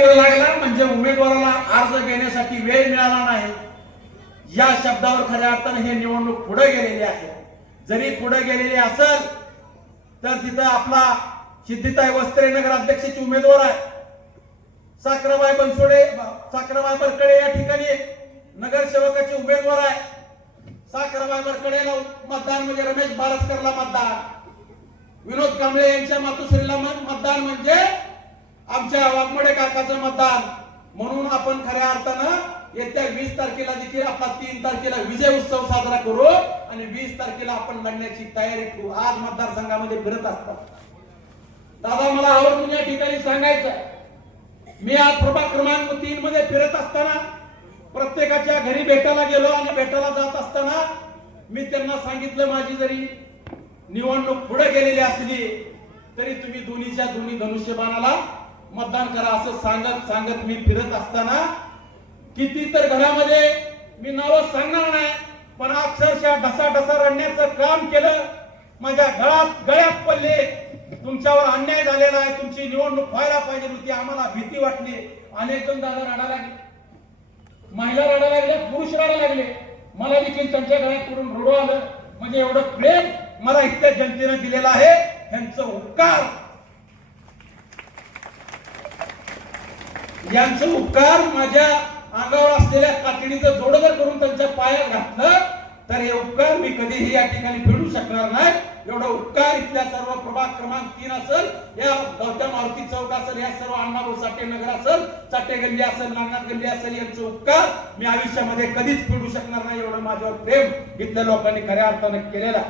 तारखेला लागला म्हणजे उमेदवाराला अर्ज घेण्यासाठी वेळ मिळाला नाही, या शब्दावर खऱ्या अर्थाने हे निवडणूक पुढे गेलेली आहे. जरी पुढे गेलेली असेल तर तिथं आपला सिद्धिताई वस्त्रे नगराध्यक्षाची उमेदवार आहे, साखराबाई बनसोडे, साखराबाई बरकडे या ठिकाणी नगरसेवकाचे उमेदवार आहे. साखराबाई बरकडेला मतदान म्हणजे रमेश बारसकरला मतदान, विनोद कांबळे यांच्या मातोश्रीला मतदान म्हणजे आमच्या वाघमोडे काकाचं मतदान. म्हणून आपण खऱ्या अर्थानं येत्या 20 तारखेला देखील आपला 3 तारखेला विजय उत्सव साजरा करू आणि 20 तारखेला आपण लढण्याची तयारी करू. आज मतदारसंघामध्ये फिरत असतात दादा, मला आवर्जून या ठिकाणी सांगायचं, मी आज प्रभाग क्रमांक 3 मध्ये फिरत असताना प्रत्येकाच्या घरी भेटायला गेलो आणि भेटायला जात असताना मी त्यांना सांगितलं, माझी जरी निवडणूक पुढे गेलेली असली तरी तुम्ही दोन्हीच्या दोन्ही धनुष्यबाणाला मतदान करा असं सांगत सांगत मी फिरत असताना किती तर घरामध्ये मी नाव सांगणार नाही, पण अक्षरशः ढसा रडण्याचं काम केलं. माझ्या गळ्यात पडले, तुमच्यावर अन्याय झालेला आहे, तुमची निवडणूक व्हायला पाहिजे होती, आम्हाला भीती वाटली. अनेक जण दादा रडायला लागले, महिला रडायला लागल्या, पुरुष रडायला लागले. मला देखील त्यांच्या गळ्यात पडून रडू आलं. म्हणजे एवढं प्रेम मला इतक्या जनतेने दिलेलं आहे, यांचं उपकार, यांचं उपकार माझ्या अंगावर असलेल्या कातडीचं जोड जर करून त्यांच्या पायात घातलं तर हे उपकार मी कधीही या ठिकाणी फेडू शकणार नाही. एवढा उपकार इथल्या सर्व प्रभाग क्रमांक 3 असेल, या गौतम मारुती चौक असेल, या सर्व अण्णाभाऊ साठे नगर असेल, साठे गल्ली असेल, नागनाथ गल्ली असेल, यांचे उपकार मी आयुष्यामध्ये कधीच फेडू शकणार नाही. एवढं माझ्यावर प्रेम इथल्या लोकांनी खऱ्या अर्थाने केलेला.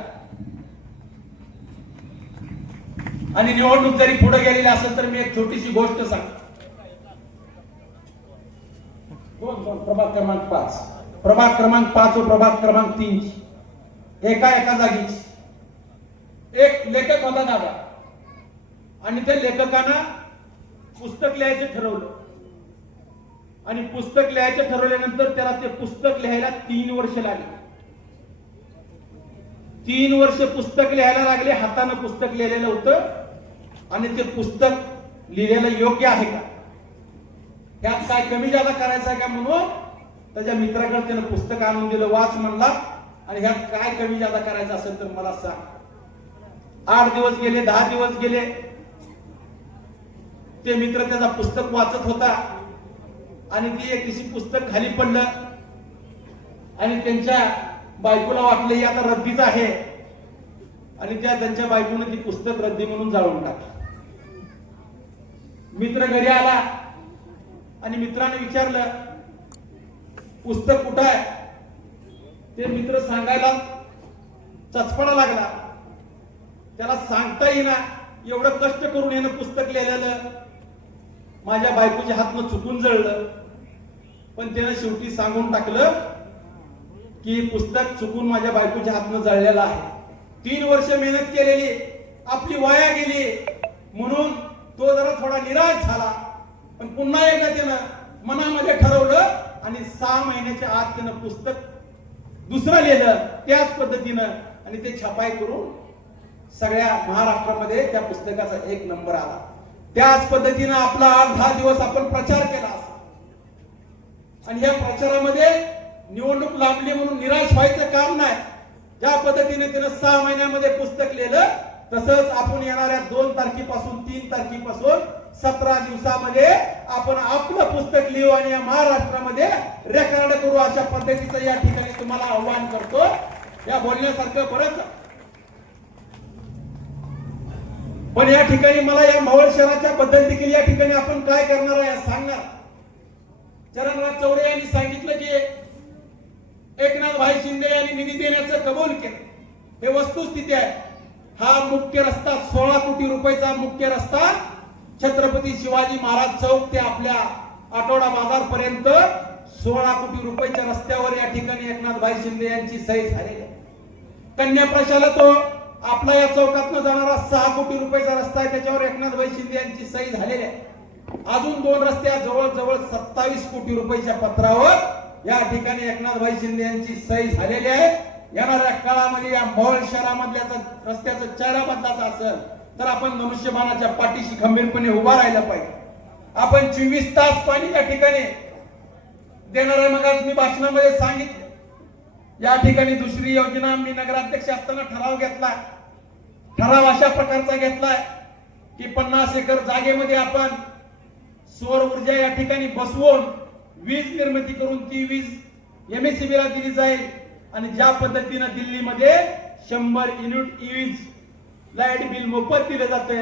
आणि निवडणूक जरी पुढे गेलेली असेल तर मी एक छोटीशी गोष्ट सांगतो. प्रभाग क्रमांक 5, प्रभाग क्रमांक 5 व प्रभाग क्रमांक 3 एका जागीच एक लेखक होता दादा, आणि त्या लेखकानं पुस्तक लिहायचं ठरवलं आणि पुस्तक लिहायचं ठरवल्यानंतर त्याला ते पुस्तक लिहायला 3 वर्ष लागले. 3 वर्ष पुस्तक लिहायला लागले. हाताने पुस्तक लिहिलेलं होतं आणि ते पुस्तक लिहिलेलं योग्य आहे का, त्यात काय कमी जादा करायचं आहे का म्हणून त्याच्या मित्राकडे त्यानं पुस्तक आणून दिलं, वाच म्हणला, आणि ह्यात काय कमी जादा करायचं असेल तर मला सांग. 8 दिवस गेले, 10 दिवस गेले, ते मित्र त्याचा पुस्तक वाचत होता आणि ती एक दिवशी पुस्तक खाली पडलं आणि त्यांच्या बायकोला वाटले ही आता रद्दीच आहे आणि त्यांच्या बायकोने ती पुस्तक रद्दी म्हणून जाळून टाकली. मित्र घरी आला आणि मित्राने विचारलं पुस्तक कुठं आहे. ते मित्र सांगायला चचपडा लागला, त्याला सांगता येईना. एवढं कष्ट करून यानं पुस्तक लिहिलेलं माझ्या बायकोच्या हातनं चुकून जळलं, पण त्यानं शेवटी सांगून टाकलं की पुस्तक चुकून माझ्या बायकोच्या हातनं जळलेलं आहे. 3 वर्ष मेहनत केलेली आपली वाया गेली म्हणून तो जरा थोडा निराश झाला, पण पुन्हा एकदा त्यानं मनामध्ये ठरवलं आणि 6 महिन्याच्या आत त्यानं पुस्तक दुसरं लिहिलं त्याच पद्धतीनं, आणि ते छापाई करून सगळ्या महाराष्ट्रामध्ये त्या पुस्तकाचा 1 नंबर आला. त्याच पद्धतीनं आपला 8-10 दिवस आपण प्रचार केला आणि या प्रचारामध्ये निवडणूक लांबली म्हणून निराश व्हायचं काम नाही. ज्या पद्धतीने त्यानं 6 महिन्यामध्ये पुस्तक लिहिलं तसंच आपण येणाऱ्या 2 तारखेपासून 3 तारखेपासून 17 दिवसामध्ये आपण आपलं पुस्तक लिहू आणि या महाराष्ट्रामध्ये रेकॉर्ड करू, अशा पद्धतीचं या ठिकाणी तुम्हाला आव्हान करतो. या बोलण्यासारखं बरंच, पण या ठिकाणी मला या मावळ शहराच्या बद्दल देखील या ठिकाणी आपण काय करणार आहे सांगणार. चरणराज चौरे यांनी सांगितलं की एकनाथ भाई शिंदे यांनी निधी देण्याचं कबूल केलं, हे वस्तुस्थिती आहे. हा मुख्य रस्ता 16 कोटी रुपयाचा मुख्य रस्ता छत्रपती शिवाजी महाराज चौक ते आपल्या आठवडा बाजार पर्यंत 16 कोटी रुपयाच्या रस्त्यावर या ठिकाणी एकनाथ भाई शिंदे यांची सही झालेली आहे. कन्या प्रशाला तो आपला या चौकातनं जाणारा 6 कोटी रुपयाचा रस्ता आहे, त्याच्यावर एकनाथ भाई शिंदे यांची सही झालेली आहे. अजून 2 रस्ते जवळ 27 कोटी रुपयाच्या पत्रावर या ठिकाणी एकनाथ भाई शिंदे यांची सही झालेली आहे. येणाऱ्या काळामध्ये या मावळ शहरामधल्या रस्त्याचं चेहरा बदलायचा असेल तर आपण धनुष्यबाणाच्या पाठीशी खंबीरपणे उभा राहिलं पाहिजे. आपण 24 तास पाणी या ठिकाणी देणार आहे. मग आज मी भाषणामध्ये सांगितलं, या ठिकाणी दुसरी योजना मी नगराध्यक्ष असताना ठराव घेतलाय. ठराव अशा प्रकारचा घेतलाय की 50 एकर जागेमध्ये आपण सौर ऊर्जा या ठिकाणी बसवून वीज निर्मिती करून ती वीज MSEB ला दिली जाईल. आणि ज्या पद्धतीनं दिल्लीमध्ये 100 युनिट वीज लाईट बिल मोफत दिले जाते,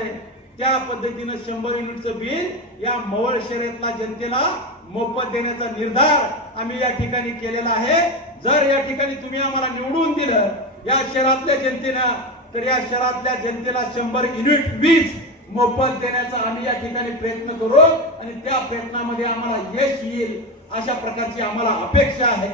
त्या पद्धतीनं 100 युनिटचं बिल या मवळ शहरातल्या जनतेला मोफत देण्याचा निर्धार आम्ही या ठिकाणी केलेला आहे. जर या ठिकाणी तुम्ही आम्हाला निवडून दिलं या शहरातल्या जनतेनं, तर या शहरातल्या जनतेला 100 युनिट वीज मोफत देण्याचा आम्ही या ठिकाणी प्रयत्न करू आणि त्या प्रयत्नामध्ये आम्हाला यश येईल अशा प्रकारची आम्हाला अपेक्षा आहे.